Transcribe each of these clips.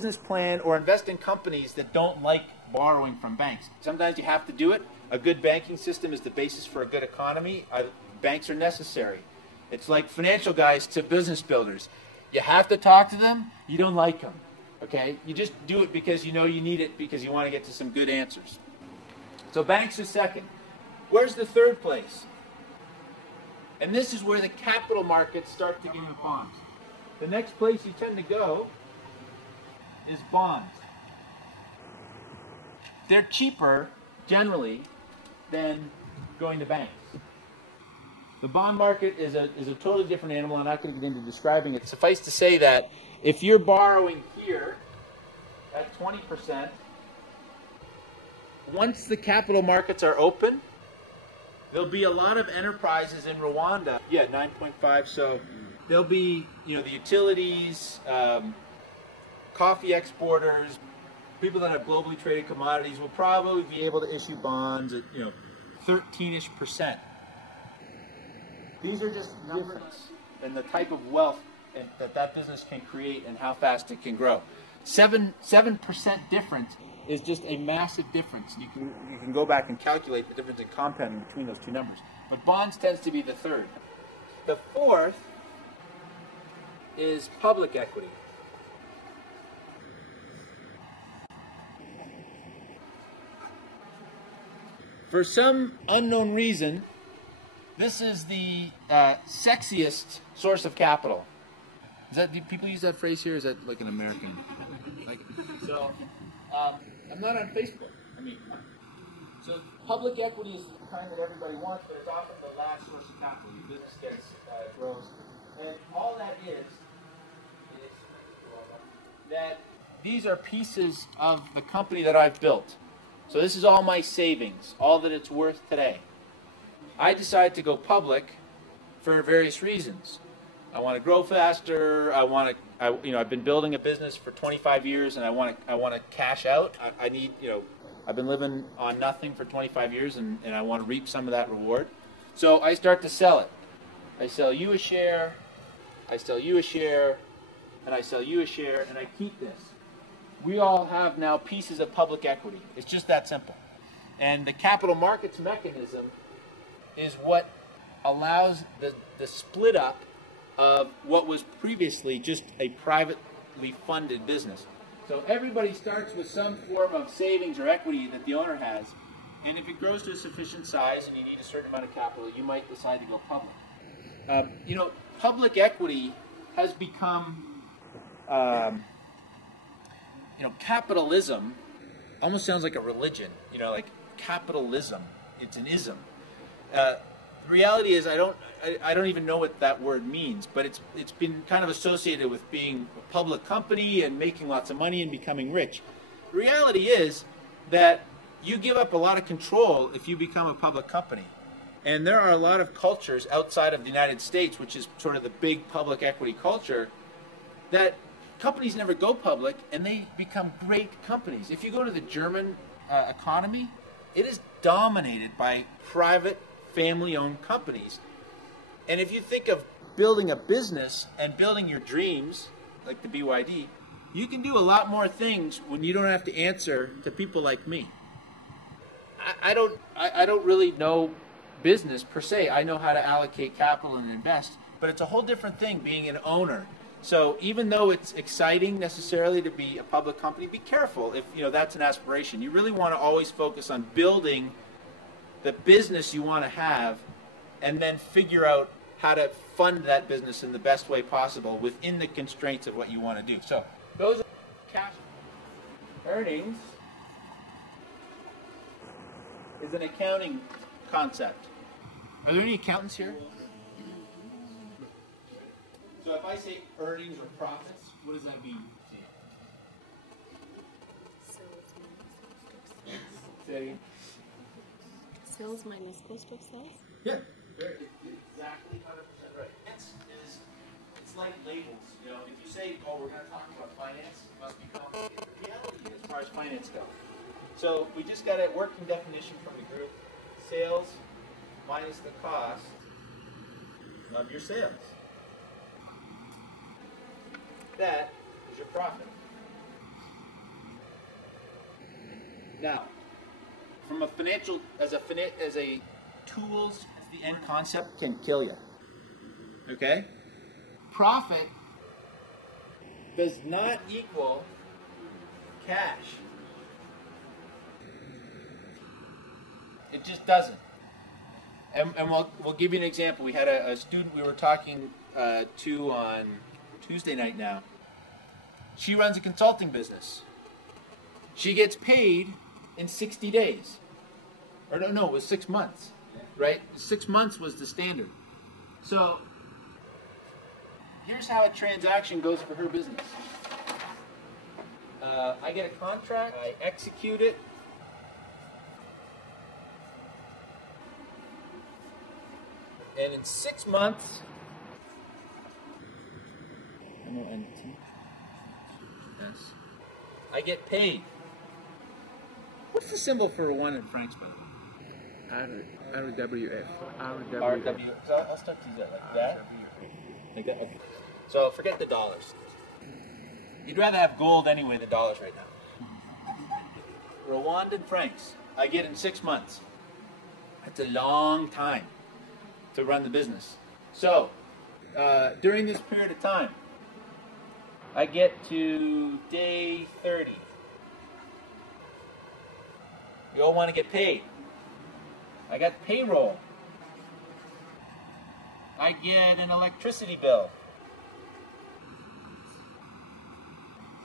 business plan or invest in companies that don't like borrowing from banks. Sometimes you have to do it. A good banking system is the basis for a good economy. Banks are necessary. It's like financial guys to business builders. You have to talk to them. You don't like them. Okay? You just do it because you know you need it, because you want to get to some good answers. So banks are second. Where's the third place? And this is where the capital markets start to give you bonds. The next place you tend to go is bonds. They're cheaper, generally, than going to banks. The bond market is a totally different animal. I'm not going to get into describing it. Suffice to say that if you're borrowing here at 20%, once the capital markets are open, there'll be a lot of enterprises in Rwanda. Yeah, 9.5. So there'll be, the utilities, coffee exporters, people that have globally traded commodities will probably be able to issue bonds at, 13-ish%. These are just numbers and the type of wealth that business can create and how fast it can grow. 7% difference is just a massive difference. You can go back and calculate the difference in compounding between those two numbers. But bonds tends to be the third. The fourth is public equity. For some unknown reason, this is the sexiest source of capital. Do people use that phrase here? Is that like an American? I'm not on Facebook. So public equity is the kind that everybody wants, but it's often the last source of capital. Your business grows, and all that is that these are pieces of the company that I've built. So this is all my savings, all that it's worth today. I decided to go public for various reasons. I want to grow faster. I've been building a business for 25 years, and I want to cash out. I need, I've been living on nothing for 25 years, and I want to reap some of that reward. So I start to sell it. I sell you a share. I sell you a share, and I sell you a share, and I keep this. We all have now pieces of public equity. It's just that simple. And the capital markets mechanism is what allows the split up of what was previously just a privately funded business. So everybody starts with some form of savings or equity that the owner has, and if it grows to a sufficient size and you need a certain amount of capital, you might decide to go public. Public equity has become, capitalism almost sounds like a religion, like capitalism. It's an ism. The reality is I don't even know what that word means, but it's been kind of associated with being a public company and making lots of money and becoming rich. The reality is that you give up a lot of control if you become a public company. And there are a lot of cultures outside of the United States, which is sort of the big public equity culture, that companies never go public and they become great companies. If you go to the German economy, it is dominated by private family-owned companies. And if you think of building a business and building your dreams, like the BYD, you can do a lot more things when you don't have to answer to people like me. I don't really know business per se. I know how to allocate capital and invest, but it's a whole different thing being an owner. So even though it's exciting necessarily to be a public company, be careful if that's an aspiration. You really want to always focus on building the business you want to have, and then figure out how to fund that business in the best way possible within the constraints of what you want to do. So those are cash earnings is an accounting concept. Are there any accountants here? So if I say earnings or profits, what does that mean? Say sales minus cost of sales? Yeah, exactly 100% right. It's like labels. If you say, we're going to talk about finance, it must be complicated. The reality is, as far as finance goes. So we just got a working definition from the group. Sales minus the cost of your sales. That is your profit. Now, from a financial, as a tools, the end concept can kill you. Okay? Profit does not equal cash. It just doesn't. And we'll give you an example. We had a student we were talking to on Tuesday night now. She runs a consulting business. She gets paid in 60 days. Or no, it was 6 months. Right? 6 months was the standard. So, here's how a transaction goes for her business. I get a contract, I execute it. And in 6 months, M-O-N-T, yes, I get paid. What's the symbol for 1 in francs, by the way? RWF. RW. So I'll start to use that like that. Like that? Okay. So forget the dollars. You'd rather have gold anyway than dollars right now. Rwandan francs, I get in 6 months. That's a long time to run the business. So, during this period of time, I get to day 30. You all want to get paid. I got payroll. I get an electricity bill.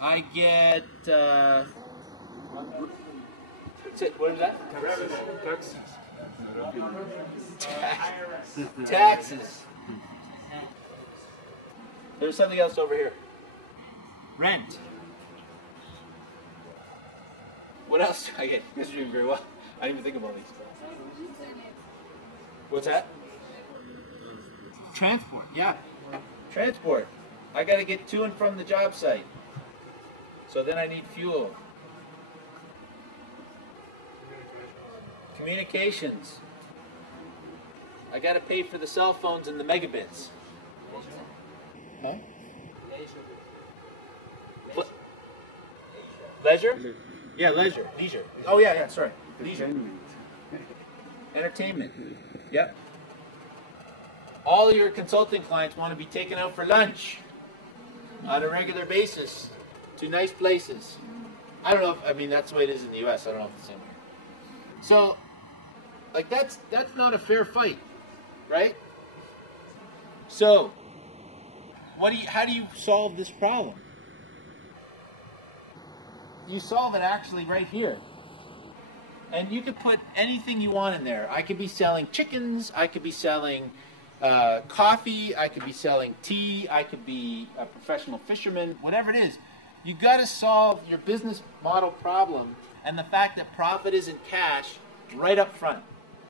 I get, what is that? Taxes. Taxes. There's something else over here. Rent. What else do I get? You guys are doing very well. I didn't even think about these. What's that? Transport, yeah. Transport. I got to get to and from the job site. So then I need fuel. Communications. I got to pay for the cell phones and the megabits. Huh? What? Leisure? Yeah, leisure. Leisure. Oh, yeah, sorry. Leisure. Entertainment. Yep. All your consulting clients want to be taken out for lunch on a regular basis to nice places. I don't know if, I mean, that's the way it is in the U.S. I don't know if it's the same here. So, like, that's not a fair fight, right? So, how do you solve this problem? You solve it actually right here. And you could put anything you want in there. I could be selling chickens, I could be selling coffee, I could be selling tea, I could be a professional fisherman, whatever it is. You got to solve your business model problem and the fact that profit isn't cash right up front.